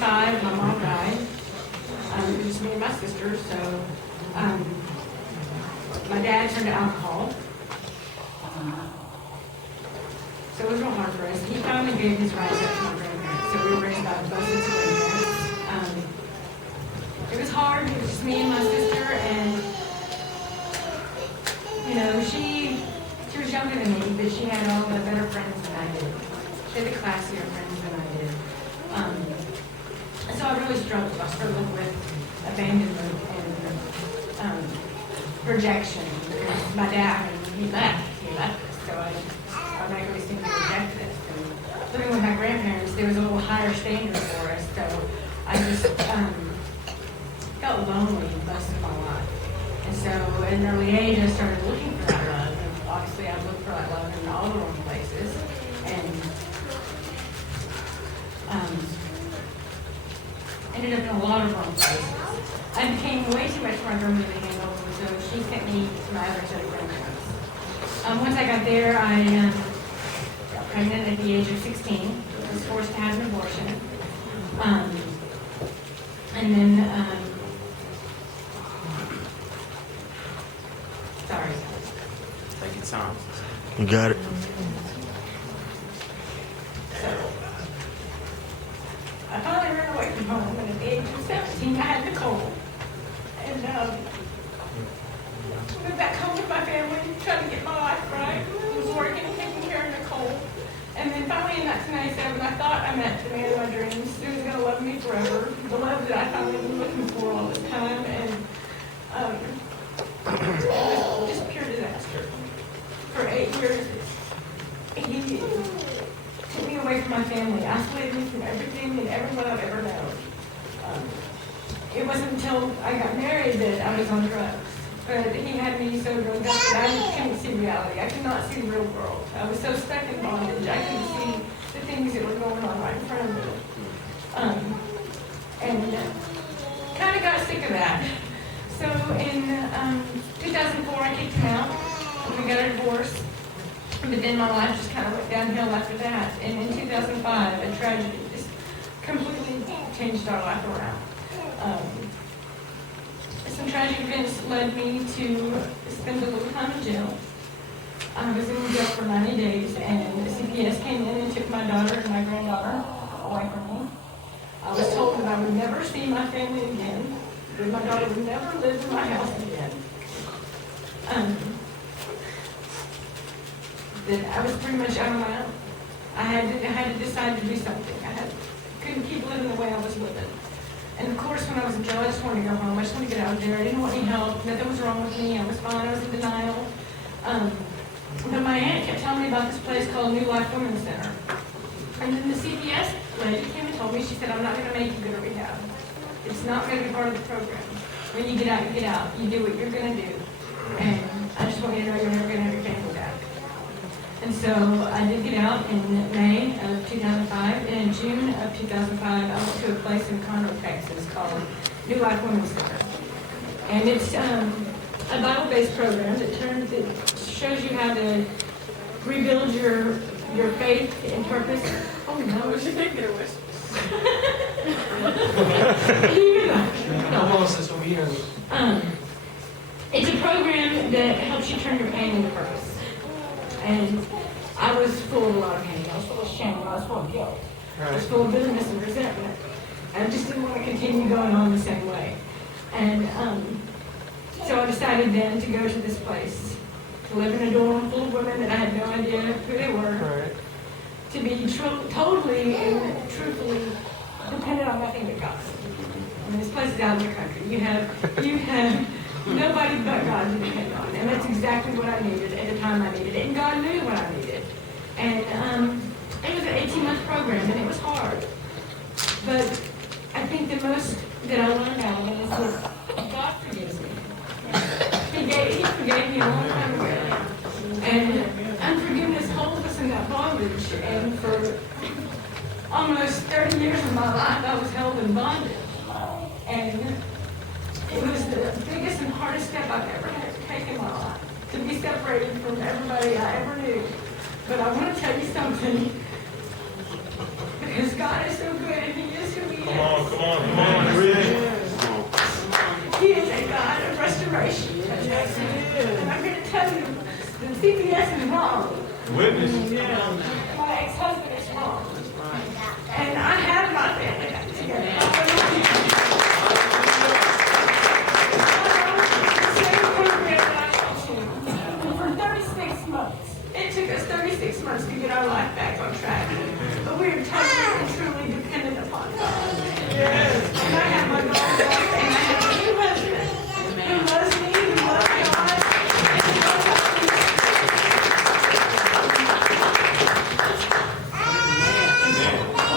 1995, my mom died. It was just me and my sister, so my dad turned to alcohol. So it was real hard for us. He finally gave his rights up to my grandparents, so we were raised by both sets of grandparents. It was hard. It was just me and my sister, and you know, she was younger than me, but she had all the better friends than I did. She had the classier friends than I did. So I really struggled. I struggled with abandonment and rejection. My dad, when he left us, so I automatically seemed to reject this. And living with my grandparents, there was a little higher standard for us, so I just felt lonely most of my life. And so at an early age, I started looking for that love. And obviously, I looked for that love in all the wrong places. And ended up in a lot of wrong places. I became way too much for my grandmother to handle, so she sent me to my other set of grandparents. Once I got there, I got pregnant at the age of 16. I was forced to have an abortion. And then, sorry. Take your time. You got it. I finally ran away from home, and at the age of 17, I had the cold. And went back home with my family, trying to get my life right. I was working, taking care of Nicole. And then finally in 1997, I thought I met the man of my dreams who was going to love me forever. The love that I finally been looking for all this time. And it was just pure disaster. For 8 years, he took me away from my family, isolated me from everything and everyone I've ever known. It wasn't until I got married that I was on drugs. But he had me so drugged up that I couldn't see reality. I could not see the real world. I was so stuck in bondage. I couldn't see the things that were going on right in front of me. And kind of got sick of that. So in 2004, I kicked him out. We got a divorce. But then my life just kind of went downhill after that. And in 2005, a tragedy just completely changed our life around. Some tragic events led me to spend a little time in jail. I was in jail for 90 days, and the CPS came in and took my daughter and my granddaughter away from me. I was told that I would never see my family again, that my daughter would never live in my house again. That I was pretty much out on my own. I had to decide to do something. Couldn't keep living the way I was living. And of course, when I was in jail, I just wanted to go home. I just wanted to get out of there. I didn't want any help. Nothing was wrong with me. I was fine. I was in denial. But my aunt kept telling me about this place called New Life Women's Center. And then the CPS lady came and told me, she said, I'm not going to make you go to rehab. It's not going to be part of the program. When you get out, you get out. You do what you're going to do. And I just want you to know you're never going to have your family back. And so I did get out in May of 2005, and in June of 2005, I went to a place in Conroe, Texas called New Life Women's Center. And it's a Bible-based program that shows you how to rebuild your faith and purpose. Oh no, what should they get away? It's a program that helps you turn your pain into purpose. And I was full of a lot of pain. I was full of shame. I was full of guilt. I was full of bitterness and resentment. And I just didn't want to continue going on the same way. And so I decided then to go to this place, to live in a dorm full of women that I had no idea who they were, to be totally and truthfully dependent on nothing but God. I mean, this place is out in the country. You have nobody but God to depend on. And that's exactly what I needed at the time I needed it. And God knew what I needed. And it was an 18-month program, and it was hard. But I think the most that I learned out of it is that God forgives me. He forgave me a long time ago. And unforgiveness holds us in that bondage. And for almost 30 years of my life, I was held in bondage. And it was the biggest and hardest step I've ever had to take in my life, to be separated from everybody I ever knew. But I want to tell you something, because God is so good and He is who He is. CPS is wrong. Witness. My ex-husband is wrong.